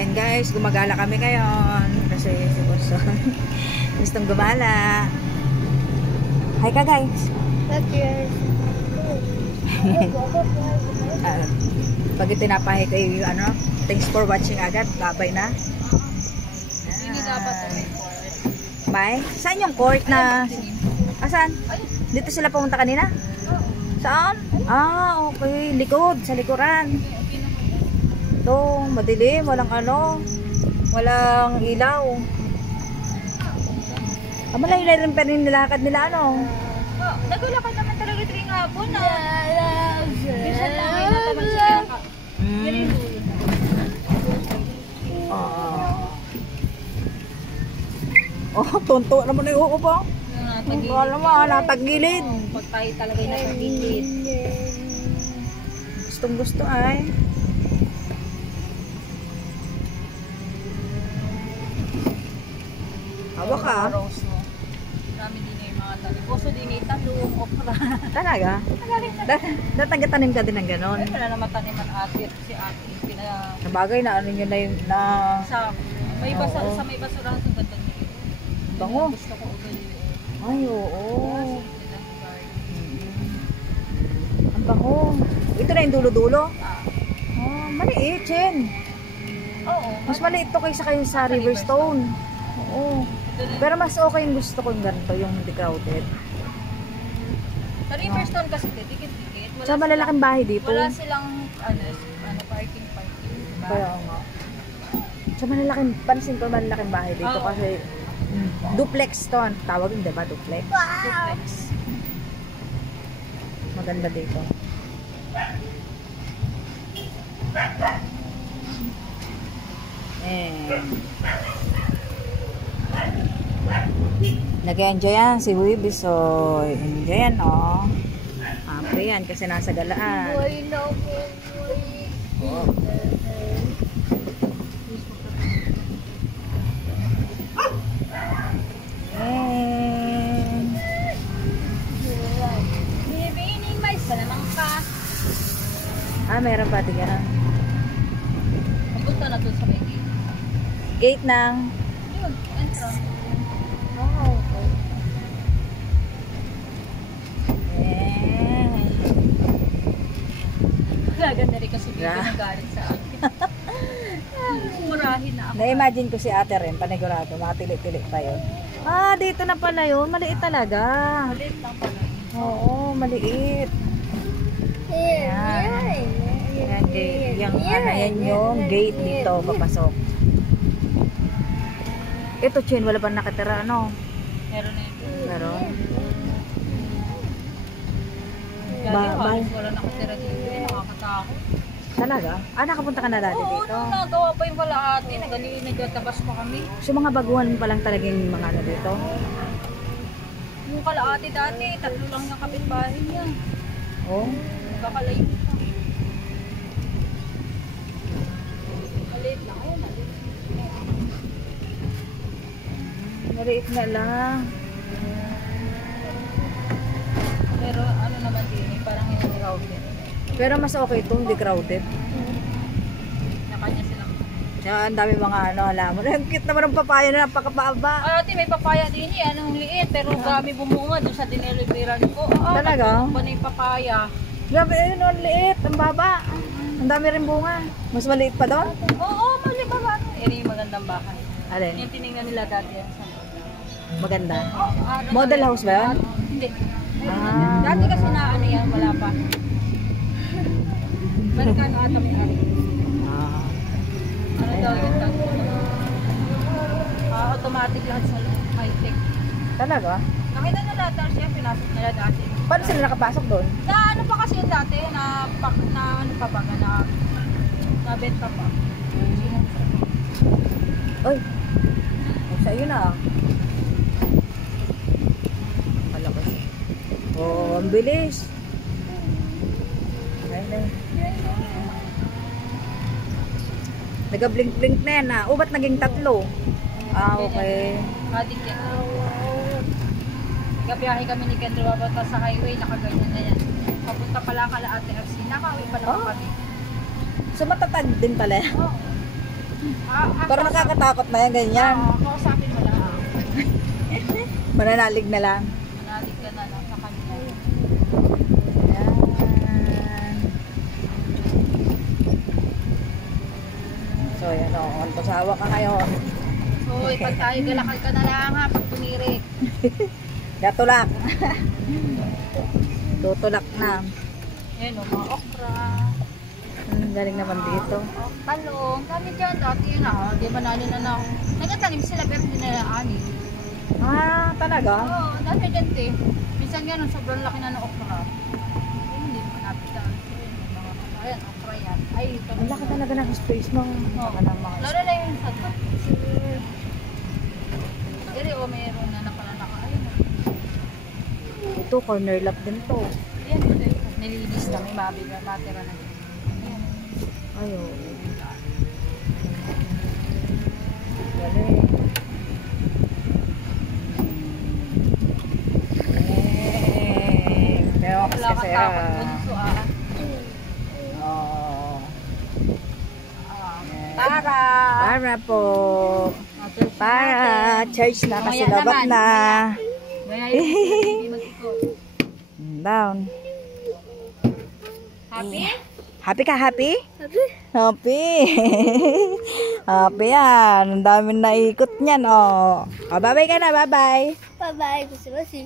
Ayan guys, gumagala kami ngayon kasi si Boso gustong gumala. Hi ka guys. Pag itinapahay kayo yung ano, thanks for watching agad, babay na. Bye. Saan yung court na? Asan? Dito sila pumunta kanina? Saan? Ah, okay. Likod, sa likuran. Ito, madilim, walang ano, walang ilaw. Malayo rin pa rin nilakad nila ano. Nagulakad naman talaga ito yung hapon na. Bisan lang ay natamang siya. Oh, tonto naman na yung upo. Wala naman, natagilid. Pag tayo talaga yung natagilid. Gustong gusto ay. Hawa ka. Marami din yung mga talim. Puso din yung talong, okra. Talaga? Datang-tanim ka din ng ganon. Wala naman taniman ate at si ate. Nabagay na ano nyo na yung na... Sa may basurahan ng gandang nito. Bango. Gusto ko ugali. Ay, oo. Ang bango. Ito na yung dulo-dulo? Oh, maliit, Chen. Oo. Mas maliit to kaysa kayo sa Riverstone. Oo. Pero mas okay yung gusto ko yung ganito, yung hindi crowded. Sa Riverstone kasi dikit-dikit. Sa malalaking bahay dito. Wala silang parking. Kaya nga. Sa malalaking, pansin ko malalaking bahay dito kasi duplex to. Tawag yun, diba? Duplex. Duplex. Maganda dito. Nag-enjoy yan si Wibisoy. Enjoy yan, oh. Happy yan kasi nasa galaan. Oh. Meron pa tiga. Punta na doon sa may gate. Gate ng? Yun, entrance. Oh, okay. Ganda rin kasi bigyan ng galit sa akin. Murahin na ako. Na-imagine ko si ate rin, panigurado, makatili-tili pa yun. Ah, dito na pala yun. Maliit talaga. Maliit lang pala. Oo, maliit. Yan. Yan, yan yung gate dito, papasok. Ito, Chen, wala ba nakatira, ano? Meron na yun. Meron? Wala nakatira dito. Nakakatakot. Talaga? Ah, nakapunta ka na dati dito? Oo, nagawa pa yung kalahati. Nagtabas pa kami. So, mga baguhan pa lang talaga yung mga ano dito? Yung kalahati dati, 3 lang yung kapitbahay niya. Oo. Kakalayo pa. Maliit lang. Ayun, maliit. Maliit na lang. Pero ano naman din, parang hindi crowded. Pero mas okay ito, hindi crowded. Nakanya silang. Ang dami mga ano, halaman. Ang cute naman ng papaya na napakababa. Ate, may papaya din eh. Anong liit, pero dami bumunga doon sa dineliveran ko. Talaga? Ba na yung papaya? Grabe, ayun, ang liit, ang baba. Ang dami rin bunga. Mas maliit pa doon? Oo, mali pa ba? Yan yung magandang bahay. Alin? Yung tinignan nila dati yan sa Maganda. Model house ba yun? Hindi. Ah. Dati kasi na ano yan, wala pa. Amerikano ata may ari. Ah. Ano daw yun? Automatic lahat sa high-tech. Talaga? Nakita na lahat siya, pinasok nila dati. Paano sila nakapasok doon? Na ano pa kasi yung dati, na ano pa ba, na benta pa. Uy, sa'yo na. Malakas. Oh, ang bilis. Ayun. Nag-blink-blink na yan ah. O, ba't naging 3? Ah, okay. Adik yan. Nagbiyahe kami ni Kendro papunta sa highway, nakaganyan na yan. Papunta pala kala Ate FC, nakauwi pala kami. So matatag din pala. Oo. Pero nakakatakot na yan, ganyan. Kausapin mo lang. Mananalig na lang. Manalig ka na lang sa kanila. Ayan. So, yan o. Pasawa ka ngayon. So, pag tayo galakal ka na lang ha, pag tumirik. Datulak. Tutulak na. Yan o, mga okra. Galing naman dito. Talong. Kami dyan, dati yun ah. Di ba nanin na ako. Nagatanim sila pero hindi nila ani. Ah, talaga? Oo, dati dyan te. Minsan nga nung sobrang laki na ng okra. Hindi mo napitan. Ayan, okra yan. Ay, ito. Ang laki talaga ng space ng mga Lalo na yung sa to. Ere o meron na nakalalaka. Ayun. Ito, corner lot din to. Yan, nilinis na may mabiga, matira na. Ayan. Ayo. Galing. Pero Wala ka kasi takot bunso ah. Oh. Para! Para po. Para church na kasi Mamaya labat naman, na. Gaya yung hindi masikot. Down. Happy? Happy ka, happy? Happy? Happy. Happy yan. Ang dami na ikot niyan, oh. Oh, bye-bye ka na, bye-bye. Bye-bye. Gusto mo si